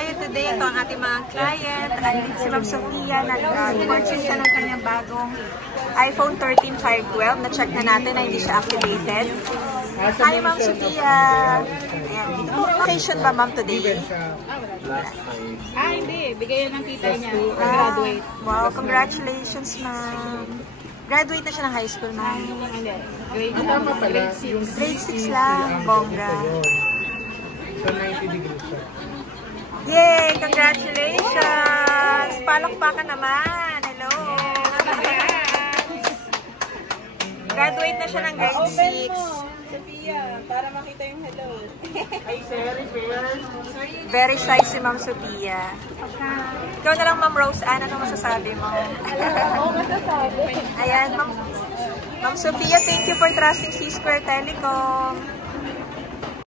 tayo today. Ito ang ating mga client. Si Ma'am Sophia, nag-purchase siya ng kanyang bagong iPhone 13 512. Na-check na natin na hindi siya activated. Hi, Ma'am Sophia! Ayan, dito po. Vacation ba, Ma'am, today? Hindi. Bigay ng tita niya. Graduate. Wow, congratulations, Ma'am. Graduate na siya ng high school, Ma'am. Hindi. Grade 6. Grade 6 lang. Bongga. So, 90 degrees siya. Yay! Congratulations! Palakpakan naman! Hello! Graduate na siya ng grade 6. Sophia, para makita yung hello. Very shy si Ma'am Sophia. Ikaw na lang, Ma'am Rose Ann, ano masasabi mo? Ayan, Ma'am Sophia, thank you for trusting C-Square Telecom.